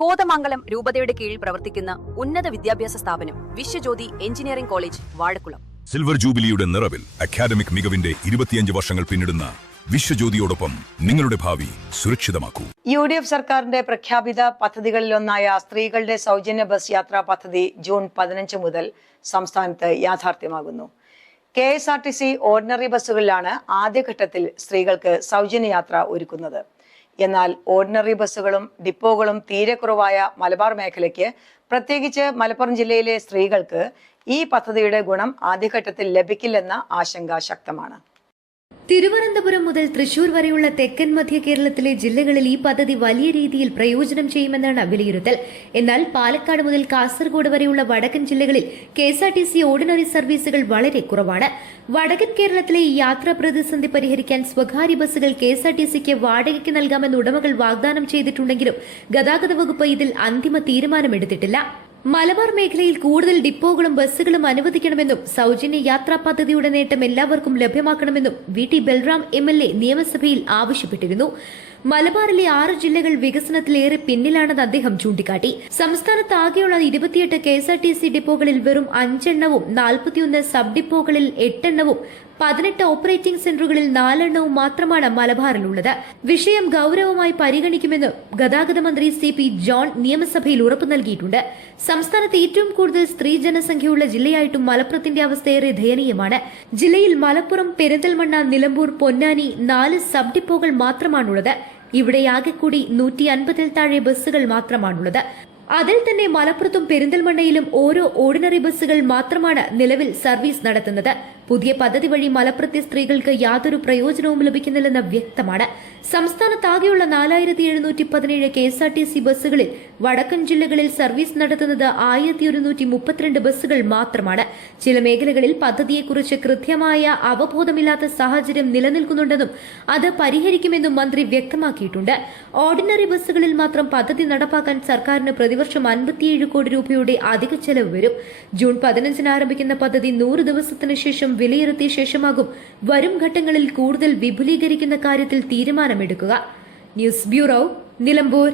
കോതമംഗലം രൂപതയുടെ കീഴിൽ പ്രവർത്തിക്കുന്ന ഉന്നത വിദ്യാഭ്യാസ സ്ഥാപനം Vishwajyothi engineering college Vazhakkulam. Silver ജൂബിലിയുടെ നിറവിൽ അക്കാദമിക് മികവിന്റെ 25 വർഷങ്ങൾ പിന്നിടുന്ന വിശ്വജ്യോതിയോടൊപ്പം നിങ്ങളുടെ ഭാവി സുരക്ഷിതമാക്കൂ. UDF സർക്കാരിന്റെ പ്രഖ്യാപിത പദ്ധതികളിലൊന്നായ സ്ത്രീകളുടെ സൗജന്യ ബസ് യാത്രാ പദ്ധതി ജൂൺ 15 മുതൽ സംസ്ഥാനത്ത് യാഥാർത്ഥ്യമാകുന്നു. KSRTC ഓർഡിനറി ബസ്സുകളിലാണ് ആദ്യഘട്ടത്തിൽ സ്ത്രീകൾക്ക് സൗജന്യ യാത്ര ഒരുക്കുന്നത്. എന്നാൽ ഓർഡിനറി ബസ്സുകളും ഡിപ്പോകളും തീരെ കുറവായ മലബാർ മേഖലയ്ക്ക്, പ്രത്യേകിച്ച് മലപ്പുറം ജില്ലയിലെ സ്ത്രീകൾക്ക് ഈ പദ്ധതിയുടെ ഗുണം ആദ്യഘട്ടത്തിൽ ലഭിക്കില്ലെന്ന ആശങ്ക ശക്തമാണ്. തിരുവനന്തപുരം മുതൽ തൃശൂർ വരെയുള്ള തെക്കൻ മധ്യ കേരളത്തിലെ ജില്ലകളിൽ ഈ പദ്ധതി വലിയ രീതിയിൽ പ്രയോജനം ചെയ്യുമെന്നാണ് വിലയിരുത്തൽ. എന്നാൽ പാലക്കാട് മുതൽ കാസർഗോഡ് വരെയുള്ള വടക്കൻ ജില്ലകളിൽ KSRTC ഓർഡിനറി സർവീസുകൾ വളരെ കുറവാണ്. വടക്കൻ കേരളത്തിലെ ഈ യാത്രാ പ്രതിസന്ധി പരിഹരിക്കാൻ സ്വകാര്യ ബസ്സുകൾ KSRTCക്ക് വാടകയ്ക്ക് നൽകാമെന്ന് ഉടമകൾ വാഗ്ദാനം ചെയ്തിട്ടുണ്ടെങ്കിലും ഗതാഗത വകുപ്പ് ഇതിൽ അന്തിമ തീരുമാനമെടുത്തിട്ടില്ല. മലബാർ മേഖലയിൽ കൂടുതൽ ഡിപ്പോകളും ബസ്സുകളും അനുവദിക്കണമെന്നും സൗജന്യ യാത്രാ പദ്ധതിയുടെ നേട്ടം എല്ലാവർക്കും ലഭ്യമാക്കണമെന്നും VT ബൽറാം MLA നിയമസഭയിൽ ആവശ്യപ്പെട്ടിരുന്നു. മലബാറിലെ 6 ജില്ലകൾ വികസനത്തിലേറെ പിന്നിലാണെന്ന് അദ്ദേഹം ചൂണ്ടിക്കാട്ടി. സംസ്ഥാനത്താകെയുള്ള 28 KSRTC ഡിപ്പോകളിൽ വെറും 5 എണ്ണവും 41 സബ് ഡിപ്പോകളിൽ 8 എണ്ണവും 18 ഓപ്പറേറ്റിംഗ് സെന്ററുകളിൽ 4 എണ്ണവും മാത്രമാണ് മലബാറിലുള്ളത്. വിഷയം ഗൌരവമായി പരിഗണിക്കുമെന്ന് ഗതാഗത മന്ത്രി CP ജോൺ നിയമസഭയിൽ ഉറപ്പു നൽകിയിട്ടുണ്ട്. സംസ്ഥാനത്ത് ഏറ്റവും കൂടുതൽ സ്ത്രീ ജനസംഖ്യയുള്ള ജില്ലയായിട്ടും മലപ്പുറത്തിന്റെ അവസ്ഥ ഏറെ ദയനീയമാണ്. ജില്ലയിൽ മലപ്പുറം, പെരിന്തൽമണ്ണ, നിലമ്പൂർ, പൊന്നാനി 4 സബ് ഡിപ്പോകൾ മാത്രമാണുള്ളത്. ഇവിടെയാകെ കൂടി 150-ൽ താഴെ ബസ്സുകൾ മാത്രമാണുള്ളത്. അതിൽ തന്നെ മലപ്പുറത്തും പെരിന്തൽമണ്ണയിലും ഓരോ ഓർഡിനറി ബസ്സുകൾ മാത്രമാണ് നിലവിൽ സർവീസ് നടത്തുന്നത്. പുതിയ പദ്ധതി വഴി മലപ്പുറത്തെ സ്ത്രീകൾക്ക് യാതൊരു പ്രയോജനവും ലഭിക്കുന്നില്ലെന്ന് വ്യക്തമാണ്. സംസ്ഥാനത്താകെയുള്ള 4717 KSRTC ബസ്സുകളിൽ വടക്കൻ ജില്ലകളിൽ സർവീസ് നടത്തുന്നത് 1132 ബസ്സുകൾ മാത്രമാണ്. ചില മേഖലകളിൽ പദ്ധതിയെക്കുറിച്ച് കൃത്യമായ അവബോധമില്ലാത്ത സാഹചര്യം നിലനിൽക്കുന്നുണ്ടെന്നും അത് പരിഹരിക്കുമെന്നും മന്ത്രി വ്യക്തമാക്കിയിട്ടുണ്ട്. ഓർഡിനറി ബസ്സുകളിൽ മാത്രം പദ്ധതി നടപ്പാക്കാൻ സർക്കാരിന് പ്രതിവർഷം 57 കോടി രൂപയുടെ അധിക ചെലവ് വരും. ജൂൺ 15 ആരംഭിക്കുന്ന പദ്ധതി 100 ദിവസത്തിന് ശേഷം വിലയിരുത്തിയ ശേഷമാകും വരും ഘട്ടങ്ങളിൽ കൂടുതൽ വിപുലീകരിക്കുന്ന കാര്യത്തിൽ തീരുമാനമെടുക്കുക. News bureau, Nilambur.